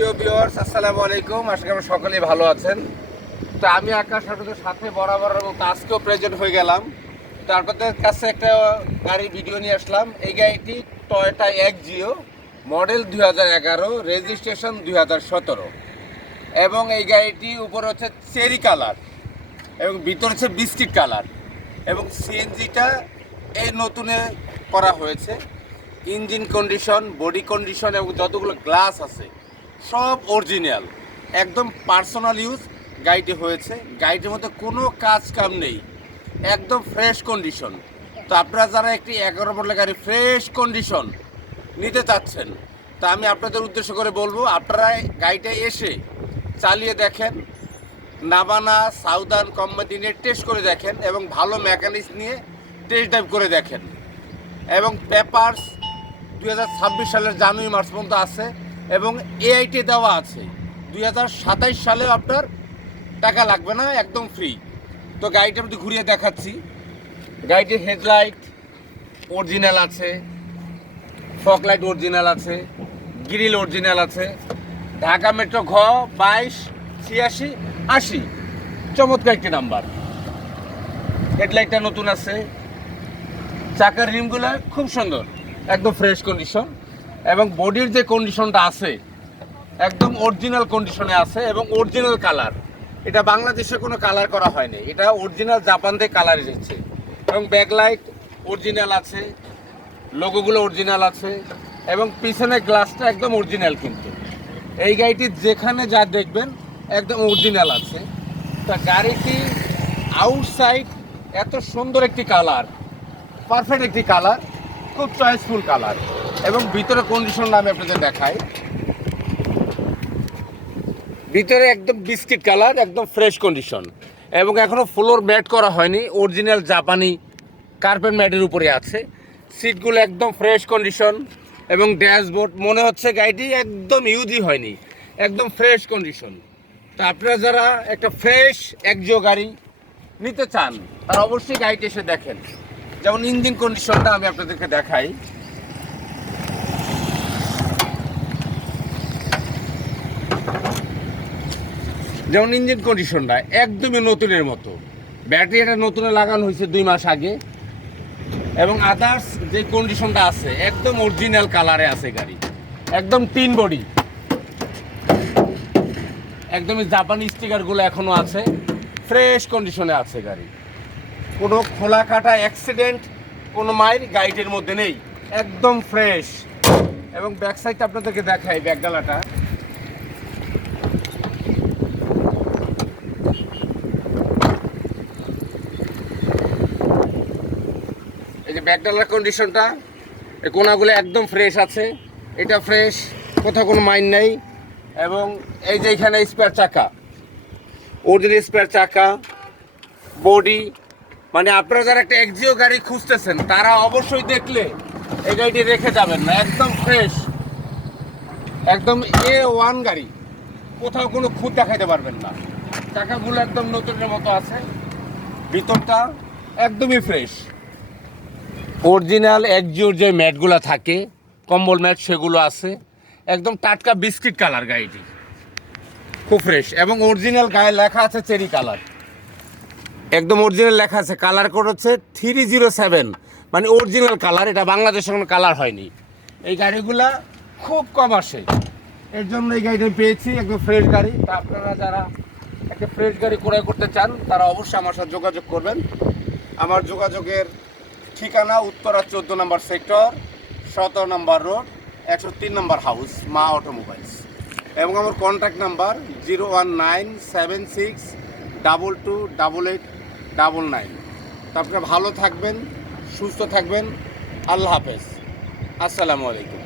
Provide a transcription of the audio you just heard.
প্রিয় ভিউয়ার্স, আসসালামু আলাইকুম। আশা করি সকলেই ভালো আছেন। তো আমি আকাশ আপনাদের সাথে বরাবরের মতো আজকেও প্রেজেন্ট হয়ে গেলাম। তো আপনাদের কাছে একটা গাড়ির ভিডিও নিয়ে আসলাম। এই গাড়িটি টয়োটা এক্সজিও, মডেল 2011, রেজিস্ট্রেশন 2017, এবং এই গাড়িটি উপরে হচ্ছে চেরি কালার এবং ভিতরে হচ্ছে বিস্কিট কালার, এবং সিএনজিটা এই নতুনে করা হয়েছে। ইঞ্জিন কন্ডিশন, বডি কন্ডিশন এবং যতগুলো গ্লাস আছে সব অরিজিনাল, একদম পার্সোনাল ইউজ গাড়িটি হয়েছে। গাড়িটির মধ্যে কোনো কাজ কাম নেই, একদম ফ্রেশ কন্ডিশন। তো আপনারা যারা একটি 11 মডেলের গাড়ি ফ্রেশ কন্ডিশন নিতে চাচ্ছেন, তা আমি আপনাদের উদ্দেশ্য করে বলবো আপনারা গাড়িটা এসে চালিয়ে দেখেন, নাবানা সাউদার্ন কোম্পানি নিয়ে টেস্ট করে দেখেন এবং ভালো মেকানিক্স নিয়ে টেস্ট ড্রাইভ করে দেখেন। এবং পেপারস 2026 সালের জানুয়ারি মাস পর্যন্ত আছে এবং এআইটি দেওয়া আছে। 2027 সালে আপনার টাকা লাগবে না, একদম ফ্রি। তো গাড়িটা আমি ঘুরিয়ে দেখাচ্ছি। গাড়িটির হেডলাইট অরিজিনাল আছে, ফগ লাইট অরিজিনাল আছে, গ্রিল অরিজিনাল আছে। ঢাকা মেট্রো ঘ 22 86 80, চমৎকার একটি নাম্বার। হেডলাইটটা নতুন আছে, চাকার রিমগুলো খুব সুন্দর, একদম ফ্রেশ কন্ডিশন, এবং বডির যে কন্ডিশনটা আছে একদম অরিজিনাল কন্ডিশনে আছে এবং অরিজিনাল কালার। এটা বাংলাদেশে কোনো কালার করা হয়নি, এটা অরিজিনাল জাপান থেকে কালার এসেছে। এবং ব্যাকলাইট অরিজিনাল আছে, লোগোগুলো অরিজিনাল আছে, এবং পিছনের গ্লাসটা একদম অরিজিনাল। কিন্তু এই গাড়িটির যেখানে যা দেখবেন একদম অরিজিনাল আছে। তা গাড়িটি আউটসাইড এত সুন্দর একটি কালার, পারফেক্ট একটি কালার, খুব চয়েসফুল কালার, এবং ভিতরে কন্ডিশনটা আমি আপনাদের দেখাই। ভিতরে একদম বিস্কিট কালার, একদম ফ্রেশ কন্ডিশন, এবং এখনও ফ্লোর ম্যাট করা হয়নি, অরিজিনাল জাপানি কার্পেট ম্যাটের উপরে আছে। সিটগুলো একদম ফ্রেশ কন্ডিশন, এবং ড্যাশবোর্ড মনে হচ্ছে গাড়িটি একদম ইউজই হয়নি, একদম ফ্রেশ কন্ডিশন। তো আপনারা যারা একটা ফ্রেশ এক্সজিও গাড়ি নিতে চান তারা অবশ্যই গাড়িটি এসে দেখেন। যেমন ইঞ্জিন কন্ডিশনটা আমি আপনাদেরকে দেখাই। যেমন ইঞ্জিন কন্ডিশনটা একদমই নতুনের মতো, ব্যাটারিটা নতুনে লাগানো হয়েছে 2 মাস আগে, এবং আদার্স যে কন্ডিশনটা আছে একদম অরিজিনাল কালারে আছে গাড়ি, একদম টিন বডি, একদমই জাপানি স্টিকারগুলো এখনও আছে, ফ্রেশ কন্ডিশনে আছে গাড়ি। কোনো খোলা কাটা অ্যাক্সিডেন্ট কোনো মাইল গাড়িটির মধ্যে নেই, একদম ফ্রেশ। এবং ব্যাক সাইডটা আপনাদেরকে দেখাই, ব্যাকডালাটা এই যে ব্যাকডালার কন্ডিশনটা, এই কোনাগুলো একদম ফ্রেশ আছে, এটা ফ্রেশ, কোথাও কোনো মাইন নেই। এবং এই যে এখানে স্পেয়ার চাকা, অরিজিনাল স্পেয়ার চাকা, বডি, মানে আপনারা যারা একটা এক্সজিও গাড়ি খুঁজতেছেন তারা অবশ্যই দেখলে এই গাড়িটি রেখে যাবেন না, একদম ফ্রেশ, একদম A1 গাড়ি, কোথাও কোনো খুঁত দেখাইতে পারবেন না। চাকাগুলো একদম নতুনের মতো আছে, ভিতরটা একদমই ফ্রেশ। অরিজিনাল এক্সজিওর যে ম্যাটগুলো থাকে, কম্বল ম্যাট, সেগুলো আছে, একদম টাটকা বিস্কিট কালার গাড়িটি, খুব ফ্রেশ। এবং অরিজিনাল গায়ে লেখা আছে চেরি কালার, একদম অরিজিনাল লেখা আছে। কালার কোড হচ্ছে 307, মানে অরিজিনাল কালার, এটা বাংলাদেশে কোনো কালার হয়নি। এই গাড়িগুলা খুব কম আসে, এর জন্য এই গাড়িটা পেয়েছি, একদম ফ্রেশ গাড়ি। তা আপনারা যারা একটা ফ্রেশ গাড়ি ক্রয় করতে চান তারা অবশ্যই আমার সাথে যোগাযোগ করবেন। আমার যোগাযোগের ঠিকানা উত্তরা 14 নম্বর সেক্টর, 17 নম্বর রোড, 103 নম্বর হাউস, মা অটোমোবাইলস। এবং আমার কন্ট্যাক্ট নাম্বার 01976228899। তো আপনারা ভালো থাকবেন, সুস্থ থাকবেন। আল্লাহ হাফেজ, আসসালামু আলাইকুম।